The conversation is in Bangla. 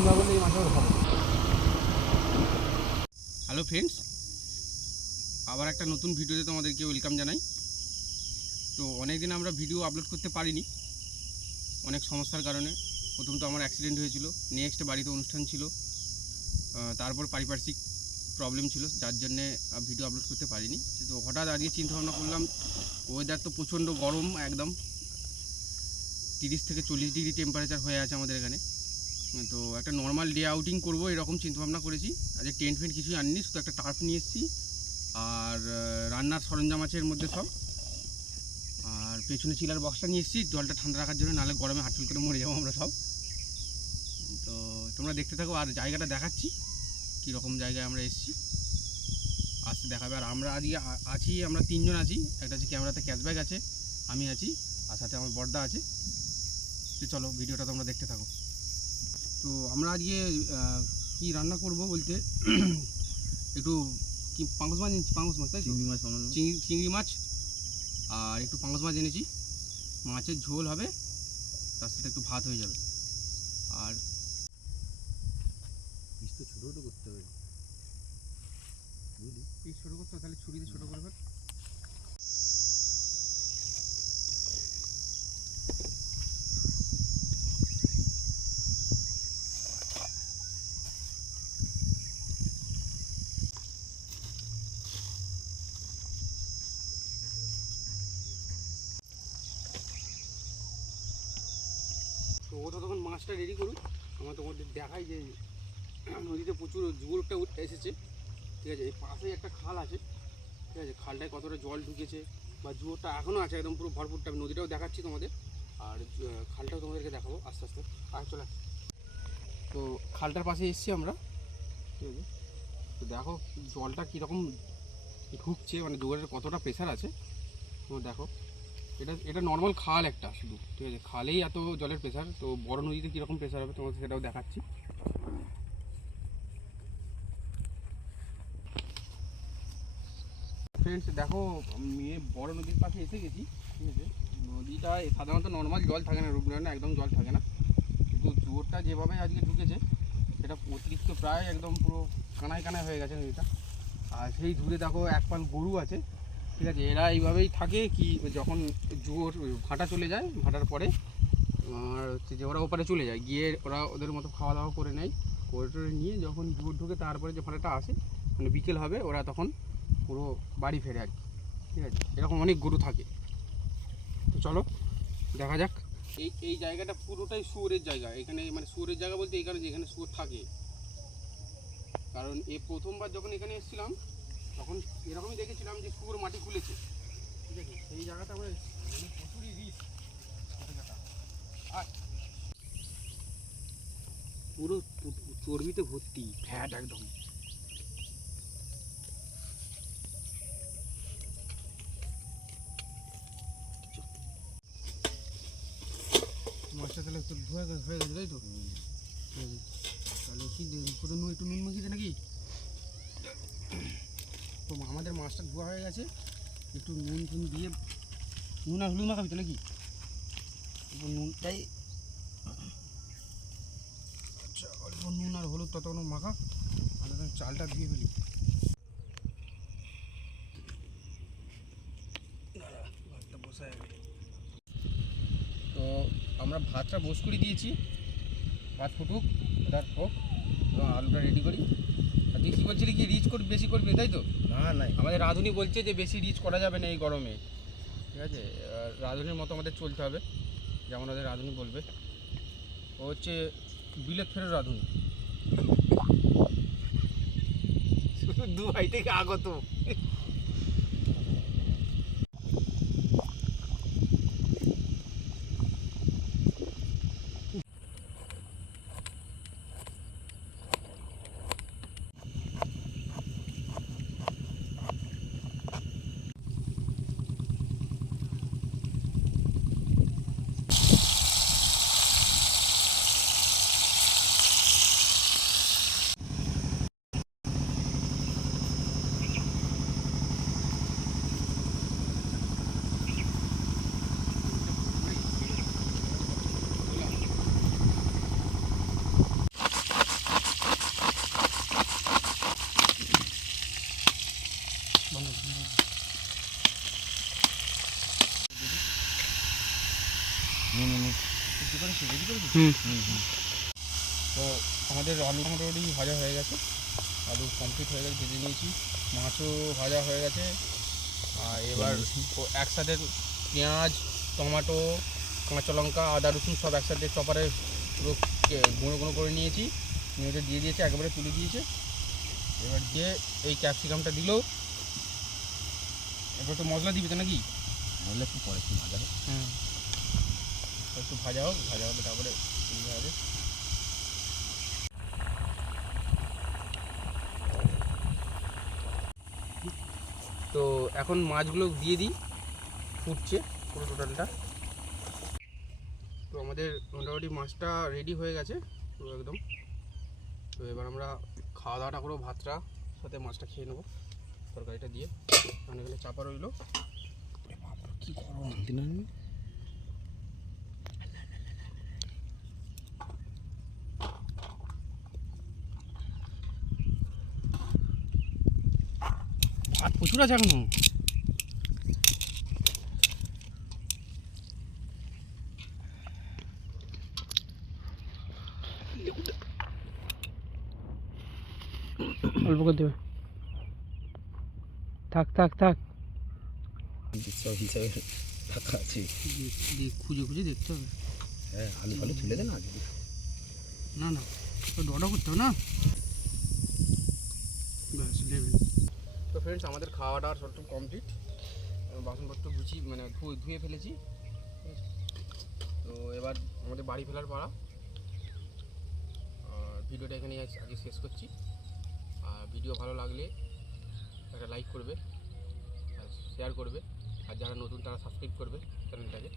চিন্তা করলে এই মাসে হবে। হ্যালো ফ্রেন্ডস, আবার একটা নতুন ভিডিওতে তোমাদেরকে ওয়েলকাম জানাই। তো অনেক দিন আমরা ভিডিও আপলোড করতে পারিনি অনেক সমস্যার কারণে। প্রথম তো আমার অ্যাক্সিডেন্ট হয়েছিল, নেক্সট বাড়িতে অনুষ্ঠান ছিল, তারপর পারিপার্শ্বিক প্রবলেম ছিল, যার জন্যে ভিডিও আপলোড করতে পারিনি। তো হঠাৎ আজকে চিন্তাভাবনা করলাম, ওয়েদার তো প্রচণ্ড গরম, একদম 30 থেকে 40 ডিগ্রি টেম্পারেচার হয়ে আছে আমাদের এখানে। তো একটা নর্মাল ডে আউটিং করবো এরকম চিন্তাভাবনা করেছি। আজকে টেন্ট ফেন্ট কিছুই আনিনি, শুধু একটা টার্ফ নিয়ে এসেছি আর রান্নার সরঞ্জাম আছে এর মধ্যে সব, আর পেছনে চিলার বক্সটা নিয়ে এসেছি জলটা ঠান্ডা রাখার জন্য, নাহলে গরমে হাটফুল করে মরে যাবো আমরা সব। তো তোমরা দেখতে থাকো, আর জায়গাটা দেখাচ্ছি কীরকম জায়গায় আমরা এসেছি, আসতে দেখাবে। আর আমরা আজকে আছি, আমরা 3 জন আছি। একটা হচ্ছে ক্যামেরাতে ক্যাশব্যাক আছে, আমি আছি, আর সাথে আমার বড়দা আছে। তো চলো ভিডিওটা তোমরা দেখতে থাকো। তো আমরা আজকে কি রান্না করব বলতে একটু কি পাঙ্গাস মাছ তাই চিংড়ি মাছ আর একটু পাঙ্গাস মাছ এনেছি। মাছের ঝোল হবে, তার সাথে একটু ভাত হয়ে যাবে। আর পিস তো ছোটো ছোটো করতে হবে, বুঝলি? পিস ছোটো করতে হবে, তাহলে ছুরিতে ছোটো করে ফেল। তো ও তখন মাছটা রেডি করুক, আমরা তোমাদের দেখাই যে নদীতে প্রচুর জোরটা এসেছে। ঠিক আছে, এই পাশেই একটা খাল আছে, ঠিক আছে, খালটায় কতটা জল ঢুকেছে বা জোরটা এখনও আছে একদম পুরো ভরপুরটা। আমি নদীটাও দেখাচ্ছি তোমাদের, আর খালটাও তোমাদেরকে দেখাবো আস্তে আস্তে। আর চলে তো খালটার পাশে এসেছি আমরা, ঠিক আছে। তো দেখো জলটা কীরকম ঢুকছে, মানে জোরের কতটা প্রেশার আছে তোমরা দেখো। এটা নর্মাল খাল একটা শুধু, ঠিক আছে, খালেই এত জলের প্রেশার। তো বড় নদীতে কীরকম প্রেশার হবে তোমাকে সেটাও দেখাচ্ছি। ফ্রেন্ডস দেখো, আমি বড় নদীর পাশে এসে গেছি, ঠিক আছে। নদীটায় সাধারণত নর্মাল জল থাকে না, রূপনারায়ণে একদম জল থাকে না, কিন্তু জোরটা যেভাবে আজকে ঢুকেছে সেটা অতিরিক্ত, প্রায় একদম পুরো কানায় কানায় হয়ে গেছে নদীটা। আর সেই দূরে দেখো এক পাল গরু আছে, ঠিক আছে। এরা এইভাবেই থাকে, কি যখন জোর ভাটা চলে যায়, ভাটার পরে আর হচ্ছে যে ওরা ওপারে চলে যায়, গিয়ে ওরা ওদের মতো খাওয়া দাওয়া করে নেয়, করে নিয়ে যখন জোর ঢুকে তারপরে যে ভাটাটা আসে, মানে বিকেল হবে, ওরা তখন পুরো বাড়ি ফেরে আর কি, ঠিক আছে। এরকম অনেক গরু থাকে। তো চলো দেখা যাক। এই জায়গাটা পুরোটাই শুয়োরের জায়গা এখানে, মানে শুয়োরের জায়গা বলতে এই কারণে যেখানে শুয়োর থাকে। কারণ এই প্রথমবার যখন এখানে এসেছিলাম তখন এরকমই দেখেছিলাম যে শুয়োর মাটি খুলেছে, ঠিক আছে। সেই জায়গাটা মানে প্রচুরই রিস্ক, আর পুরো চর্বিতে ভর্তি, ফ্যাট একদম। মাছটা তাহলে তোর ধোয়া হয়ে গেছে তাই তো? তাহলে কি পুরো একটু নুন মাখিয়েছে নাকি? তো আমাদের মাছটা ধোয়া হয়ে গেছে, একটু নুন টুন দিয়ে, নুন আর হলুদ মাখাবি তো নাকি? নুনটাই অল্প নুন আর হলুদ ততক্ষণ মাখা, আর চালটা ধুয়ে ফেলি। তো আমরা ভাতটা বস করে দিয়েছি, ভাত ফুটুক, এটা হোক, আলুটা রেডি করি। আর তুই কী বলছিলি, কি রিচ করবি, বেশি করবি তাই তো? না না, আমাদের রাঁধুনি বলছে যে বেশি রিচ করা যাবে না এই গরমে, ঠিক আছে। রাঁধুনির মতো আমাদের চলতে হবে, যেমন ওদের রাঁধুনি বলবে। ও হচ্ছে বিলেত ফেরত রাঁধুনি, শুধু দুবাই থেকে আগত। রেডি করে দিচ্ছি। হুম তো আমাদের আলু মোটামুটি ভাজা হয়ে গেছে, আলু কমপ্লিট হয়ে গেছে, ভেজে নিয়েছি, মাছও ভাজা হয়ে গেছে। আর এবার একসাথে পেঁয়াজ, টমেটো, কাঁচা লঙ্কা, আদা রসুন সব একসাথে চপারে পুরো গুঁড়ো গুঁড়ো করে নিয়েছি, নিয়ে দিয়ে দিয়েছে, একেবারে তুলে দিয়েছে। এবার দিয়ে এই ক্যাপসিকামটা দিল, এবার তো মশলা দিবি তো নাকি? মশলা একটু পরে একটু ভাজা হোক। হ্যাঁ, একটু ভাজা হোক, ভাজা হলে তারপরে ইয়ে হবে। তো এখন মাছগুলো দিয়ে দিই, ফুটছে পুরো টোটালটা। তো আমাদের মোটামুটি মাছটা রেডি হয়ে গেছে পুরো একদম। তো এবার আমরা খাওয়া দাওয়াটা করবো, ভাতটা সাথে মাছটা খেয়ে নেবো তরকারিটা দিয়ে। কারণ এখানে চাপা রইলো। কি গরম দিন আমি ভাত প্রচুর আছে এখনো। অল্প করে দেবে, থাক থাক থাক, সব হিসাবে টাকা আছে। খুঁজে খুঁজে দেখতে হবে। হ্যাঁ, আলু ফালু তুলে দেন আগে। না না, তো ডটা করতে হবে না। ব্যাস লেভেল। তো ফ্রেন্ডস, আমাদের খাওয়া দাওয়ার সব কমপ্লিট, বাসনপত্র গুছিয়ে মানে ধুয়ে ফেলেছি। তো এবার আমাদের বাড়ি ফেরার পাড়া। ভিডিওটা এখানে আজকে শেষ করছি। আর ভিডিও ভালো লাগলে একটা লাইক করবে, আর শেয়ার করবে, আর যারা নতুন তারা সাবস্ক্রাইব করবে চ্যানেলটাকে।